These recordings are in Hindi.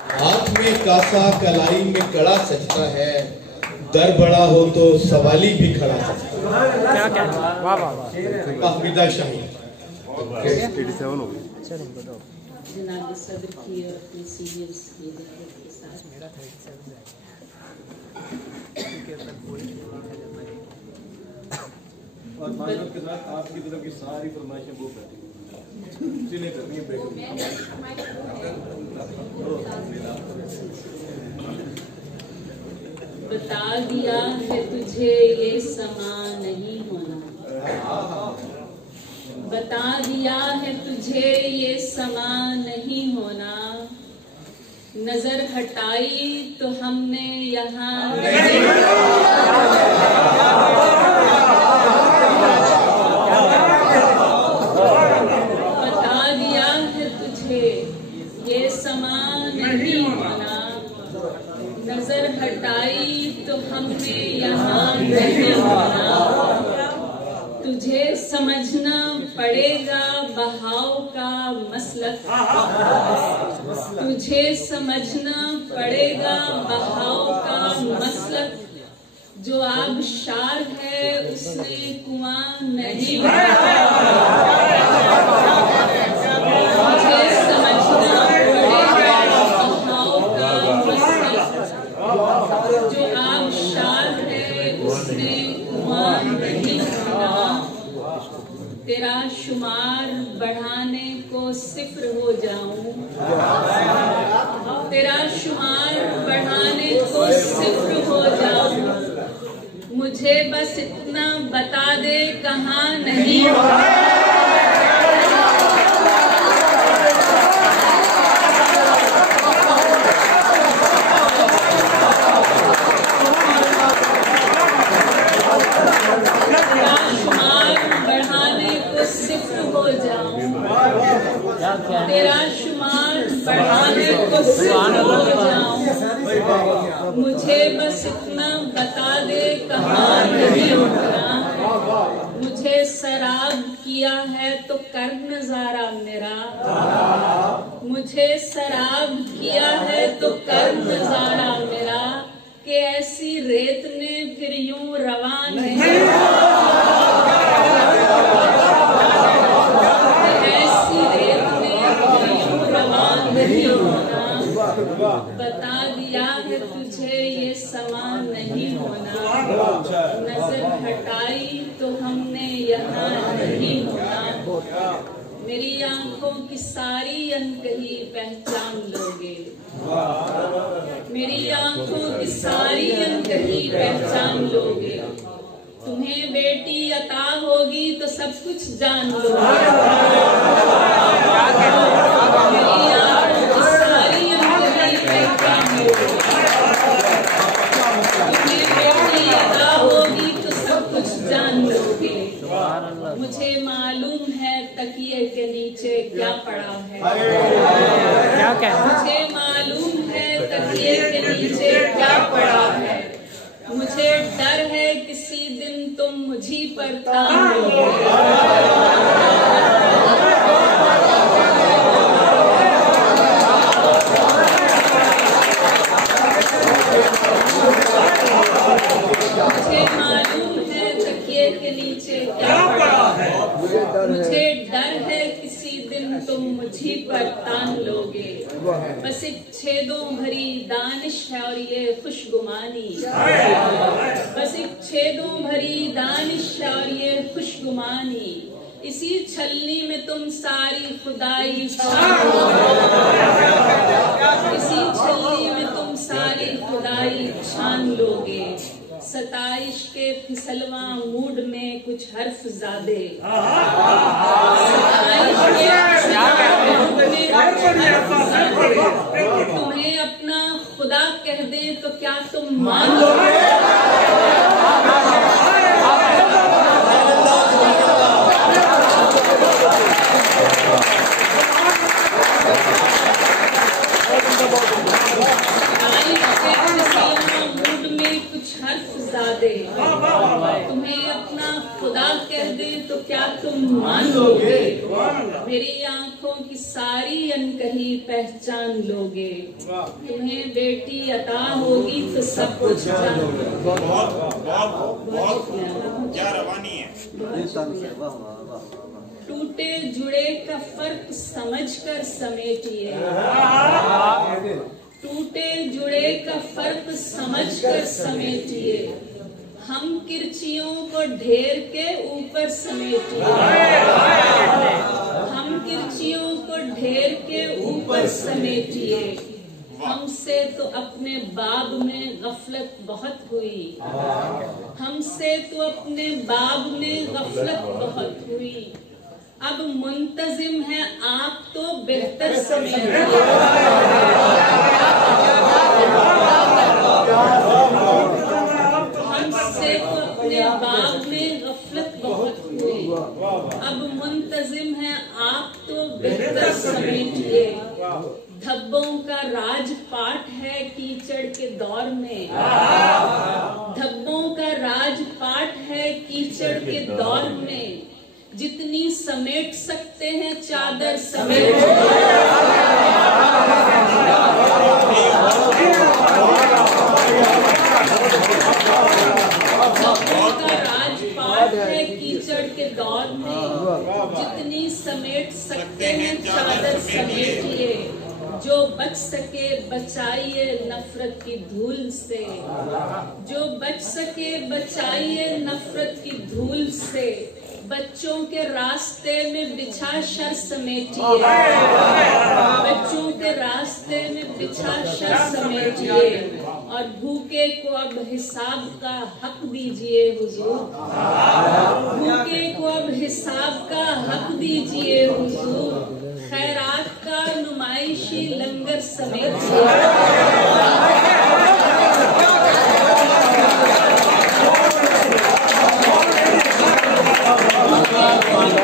हाथ में कासा कलाई में कड़ा सजता है, दर बड़ा हो तो सवाली भी खड़ा सजता है। क्या वाह वाह हामिदा शाही 87 हो गई। जनाब सदर की और अपने सीनियर्स की हिदायत के साथ मेरा 37 जाएगा। और माजरत के साथ आपकी तरफ की सारी फरमाइशें वो करती हैं, इसीलिए करनी है बेटो। बता दिया है तुझे ये समा नहीं होना, बता दिया है तुझे ये समा नहीं होना, नजर हटाई तो हमने यहाँ बता दिया है तुझे ये समा नहीं होना, नजर हटाई तो हमने यहाँ नहीं होना, तुझे समझना पड़ेगा बहाव का मसलक, तुझे समझना पड़ेगा बहाव का मसलक, जो आबशार है उसने कुआं नहीं भरा, तुझे समझना पड़ेगा बहाव का मसलक, जो आबशार है उसने कुआं नहीं भरा, तेरा शुमार बढ़ाने को सिफर हो जाऊं, तेरा शुमार बढ़ाने को सिफर हो जाऊं, मुझे बस इतना बता दे कहाँ नहीं होगा। तेरा शुमार बढ़ाने को सिफर हो जाऊं, मुझे बस इतना बता दे कहाँ नहीं होना, मुझे शराब किया है तो कर नजारा मेरा, मुझे शराब किया है तो कर नजारा मेरा, कि ऐसी रेत ने फिर यूं रवा नहीं, ऐसी रेत ने फिर यूं रवा नहीं होना, बता दिया है तुझे ये समा नहीं होना, नजर हटाई तो हमने यहाँ नहीं होना, मेरी आंखों की सारी अनकही पहचान लोगे, मेरी आंखों की सारी अनकही पहचान लोगे, तुम्हें बेटी अता होगी तो सब कुछ जान लोगे, मेरी आंखों की सारी अनकही पहचान लोगे, तुम्हें बेटी अता होगी तो सब कुछ जान लोगे, मुझे मालूम है तकिए के नीचे क्या पड़ा है, मुझे मालूम है तकिए के नीचे क्या पड़ा है, मुझे डर है किसी दिन तुम मुझी पर तान लोगे, मुझे मालूम है तकिए के नीचे क्या पड़ा है, मुझे डर है किसी दिन तुम मुझी पर तान लोगे, बस एक छेदों भरी दानिश है और ये खुशगुमानी, बस एक छेदों भरी दानिश है और ये खुशगुमानी, इसी छलनी में तुम सारी खुदाई छान लोगे, इसी छलनी में तुम सारी खुदाई छान लोगे, सताइश के फिसलवा मूड में कुछ हर्फ ज़ादे, सताइश के फिसलवा मूड में कुछ हर्फ ज़ादे, तुम्हें अपना खुदा कह दे तो क्या तुम मान लोगे, मूड में कुछ हर्फ साहिबजादे, तुम्हें अपना खुदा कह दे तो क्या तुम मान लोगे? मेरी आंखों की सारी अनकही पहचान लोगे। तुम्हें बेटी अता होगी तो सब कुछ जान लोगे। क्या रवानी है। टूटे जुड़े का फर्क समझकर समेटिए, टूटे जुड़े का फर्क समझकर समेटिए, हम किरचियों को ढेर के ऊपर समेटिए, हम किरचियों को ढेर के ऊपर समेटिए। हमसे तो अपने बाग में गफलत बहुत हुई, हमसे तो अपने बाग में गफलत बहुत हुई। अब मुंतजिम है आप तो बेहतर समेटिए। हमसे तो अपने बाग में गफलत बहुत हुई, अब मुंतजिम है आप तो बेहतर समेटिए। धब्बों का राजपाट है कीचड़ के दौर में, धब्बों का राजपाट है कीचड़ के दौर में। जितनी समेट सकते हैं चादर समेट, धब्बों का राजपाट है कीचड़ के दौर में। जितनी समेट सकते हैं चादर समेटिए। जो बच सके बचाइए नफरत की धूल से, जो बच सके बचाइए नफरत की धूल से। बच्चों के रास्ते में बिछा शर समेटिए, बच्चों के रास्ते में बिछा शर समेटिए। और भूखे को अब हिसाब का हक दीजिए हुजूर, भूखे को अब हिसाब का हक दीजिए हुजूर। खैरात का नुमाइशी लंगर समेटिए,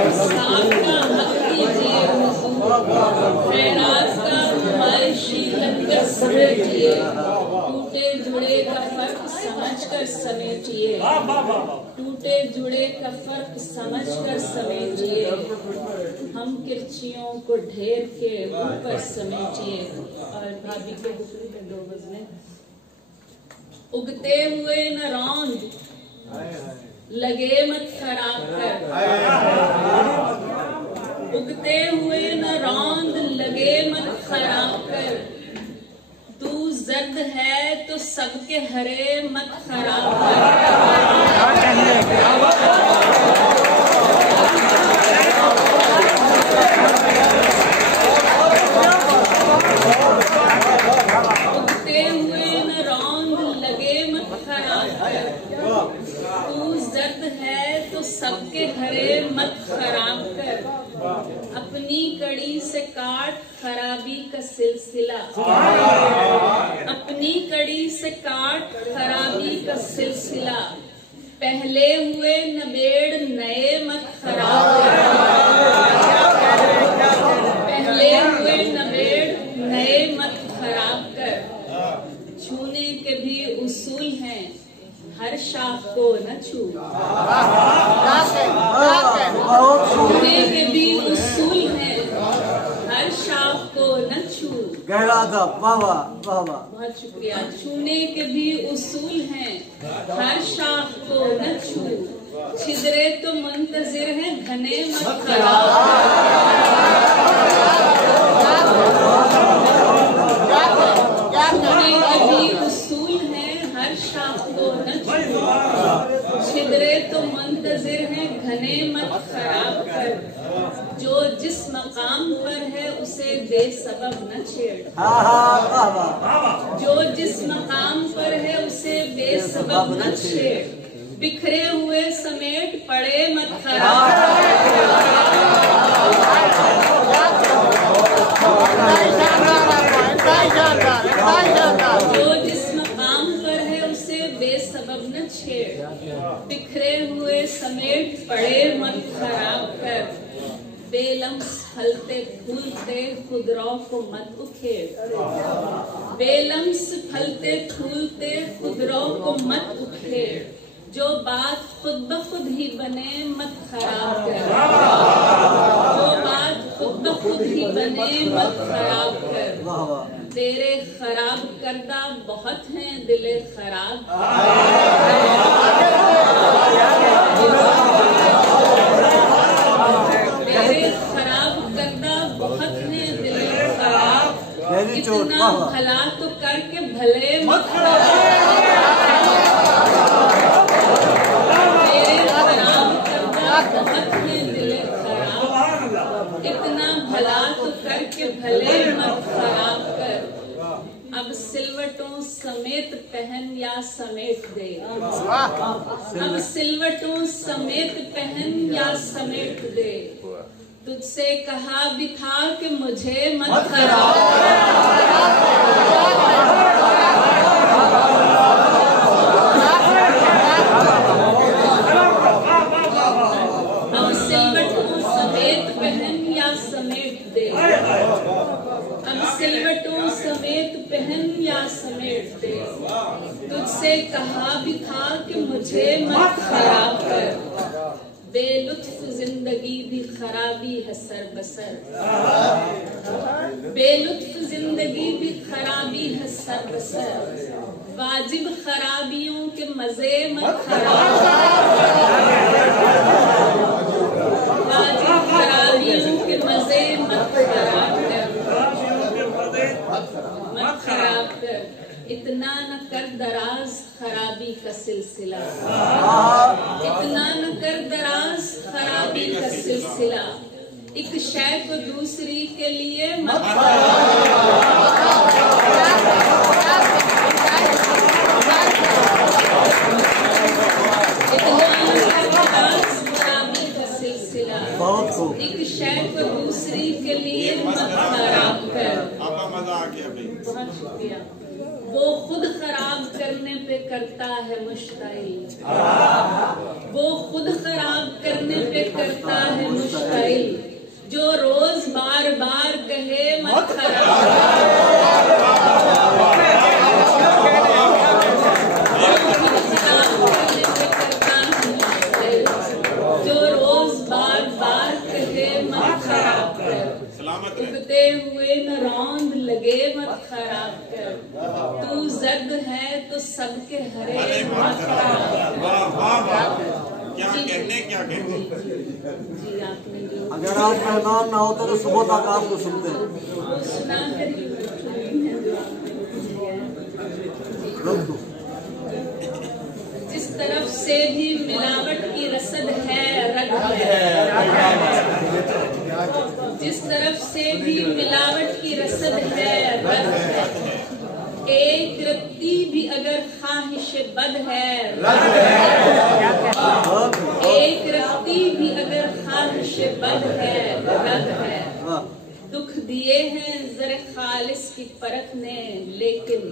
हिसाब का हक दीजिए हुजूर। खैरात का नुमाइशी लंगर समेटिए। टूटे जुड़े का फर्क समझकर समेटिए, टूटे जुड़े का फर्क समझकर समेटिए। हम किरचियों को ढेर के ऊपर समेटिए। और भाभी के दूसरी पे 2 गज़लें। उगते हुए न रौंद लगे मत खराब कर, उगते हुए न रौंद लगे मत खराब कर। तू जर्द है तो सबके हरे मत खराब कर। उगते हुए न रौंद लगे मत खराब कर। तू जर्द है तो सबके हरे मत खराब कर। अपनी कड़ी से काट खराबी का सिलसिला, अपनी कड़ी से काट खराबी का सिलसिला। पहले हुए नबेड़ नए मत खराब कर, पहले हुए नबेड़ नए मत खराब कर। छूने के भी उसूल हैं हर शाख को न छू, छूने के भी उसूल हैं हर शाख को न छू। गहरा था, वाह वाह वाह वाह, बहुत शुक्रिया। छूने के भी उसूल हैं हर शाख को न छू। छिदरे तो मुंतजिर हैं घने मत खराब। छूने के भी उसूल हैं हर शाख को न छू। छिदरे तो मुंतजिर हैं घने मत खराब कर। जो जिस मकाम पर है उसे बेसबब न छेड़, जो जिस मकाम पर है उसे बेसबब न छेड़। बिखरे हुए समेट पड़े मत खराब। जो जिस मकाम पर है उसे बेसबब न छेड़। बिखरे हुए समेट पड़े मत खराब कर। बेलम्स फलते फूलते खुदरौ को मत उखेड़। बेलम्स फलते फूलते खुदरों को मत उठे, जो बात खुद ब खुद ही बने मत खराब कर। जो बात खुद ब खुद ही बने मत खराब कर। तेरे खराब करदा बहुत हैं दिले खराब। तेरे खराब करदा बहुत हैं दिले खराब। इतना भला तो करके भले मत खराब। तेरे खराब करदा बहुत हैं दिले खराब। इतना भला तो करके भले मत खराब कर। अब सिलवटों समेत पहन या समेट दे। अब सिलवटों समेत पहन या समेट दे। तुझसे कहा भी था कि मुझे मत खराब। अब सिलवटों समेत पहन या समेट दे। अब सिलवटों समेत पहन या समेट दे। तुझसे कहा भी था कि मुझे मत खराब कर। बेलुत्फ जिंदगी भी खराबी है सर बसर। बेलुत्फ जिंदगी भी खराबी है सर बसर। वाजिब खराबियों के मजे मत खराब। वाजिब खराबियों के मजे मत खराब कर। मत खराब कर। इतना न कर दराज खराबी का सिलसिला। इतना न कर दराज खराबी का सिलसिला। एक शय को दूसरी के लिए मत इतना न कर दराज खराबी का सिलसिला। एक शय को दूसरी के लिए मत खराब कर। मजा आ गया भाई। बहुत शुक्रिया। वो खुद खराब करने पे करता है मुश्ताइल। वो खुद खराब करने पे करता है मुश्ताइल। जो रोज बार बार कहे मत खराब। जो रोज बार बार कहे मत खराब कर। उगते हुए न रौंद लगे मत खराब कर। तू जर्द है तो सबके हरे मत खराब कर। क्या कहने जी आपने जो अगर आज मेहमान ना होते तो सुबह तक आपको सुनते हैं। सुना करी जिस तरफ से भी मिलावट की रसद है रग है। जिस तरफ से भी मिलावट की रसद है रग है। एक रत्ती भी अगर ख्वाहिश बद है रग है। एक रत्ती भी अगर ख्वाहिश बद है रग है। दुख दिए हैं जरे खालिस की परख ने, लेकिन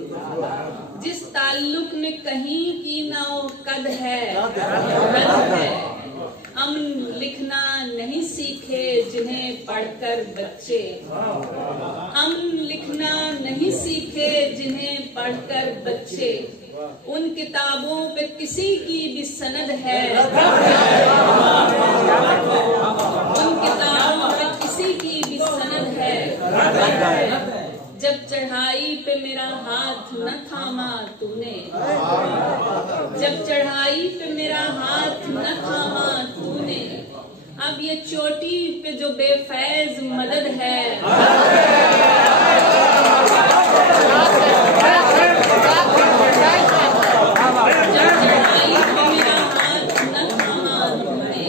जिस ताल्लुक में कहीं की ना कद है रद है। अमन लिखना नहीं सीखे जिन्हें पढ़कर बच्चे। अमन लिखना नहीं सीखे जिन्हें पढ़कर बच्चे। उन किताबों पे किसी की भी सनद है। उन किताबों पे किसी की भी सनद है। जब चढ़ाई पे मेरा हाथ न थामा तूने। जब चढ़ाई पे मेरा हाथ न थामा तूने। अब ये चोटी पे जो बेफैज मदद है। जब चढ़ाई पे मेरा हाथ न थामा तूने।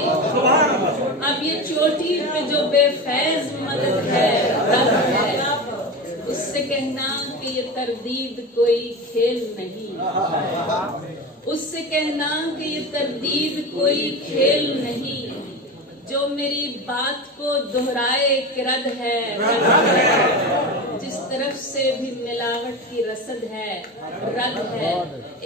अब ये चोटी पे जो बेफैज मदद है। उससे कहना कि ये तरदीद कोई खेल नहीं। उससे कहना कि ये तरदीद कोई खेल नहीं। जो मेरी बात को दोहराए कि रद है। जिस तरफ से भी मिलावट की रसद है रद है।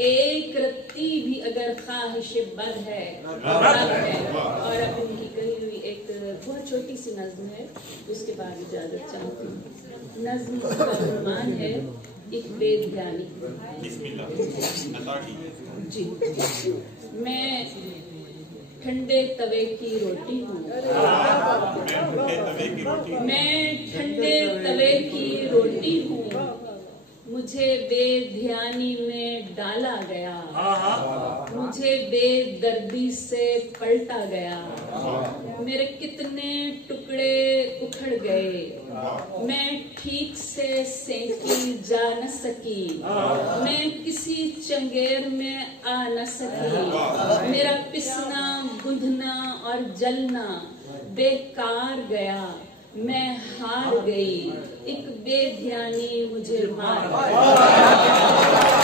एक रत्ती भी अगर ख्वाहिश बद है रद है। और अब इनकी कही हुई एक बहुत छोटी सी नज्म है, उसके बाद इजाजत चाहती हूँ। नज्म का फरमान है एक बेध्यानी। बिस्मिल्लाह अता की जी, मैं ठंडे तवे की रोटी हूँ। मैं ठंडे तवे की रोटी हूँ, मुझे बेध्यानी में डाला गया, मुझे बेदर्दी से पलटा गया। मेरे कितने टुकड़े उखड़ गए, मैं ठीक से सेंकी जा न सकी, मैं किसी चंगेर में आ न सकी। मेरा पिसना, गुंदना और जलना बेकार गया, मैं हार गई, एक बेध्यानी मुझे मार गया।